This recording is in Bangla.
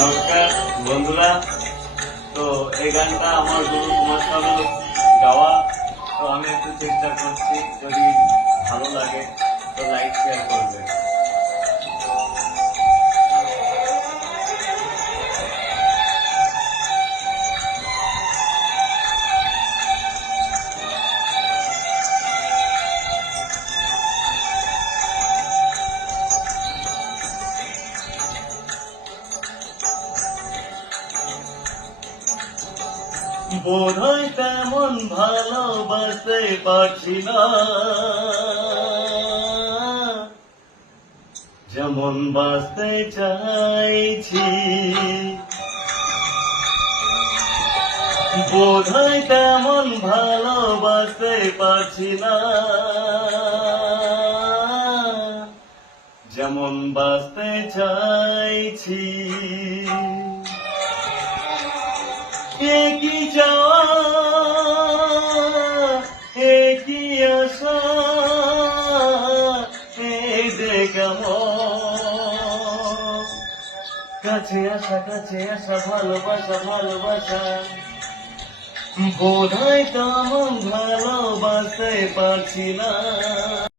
নমস্কার বন্ধুরা। তো এই গানটা আমার গুরু কুমার শানুর গাওয়া। তো আমি একটু চেষ্টা করছি, যদি ভালো লাগে, তো লাইক শেয়ার করবেন। বোধ হয় তেমন ভালোবাসতে পারছি না। যেমন বাসতে চাইছি। বোধ হয় তেমন ভালোবাসতে পারছি না। যেমন বাসতে চাইছি। একই যাওয়া একই আশা, এই দেখাম কাছে আসা কাছে আসা, ভালোবাসা ভালোবাসা। বোধ হয় তেমন ভালোবাসতে পারছি না।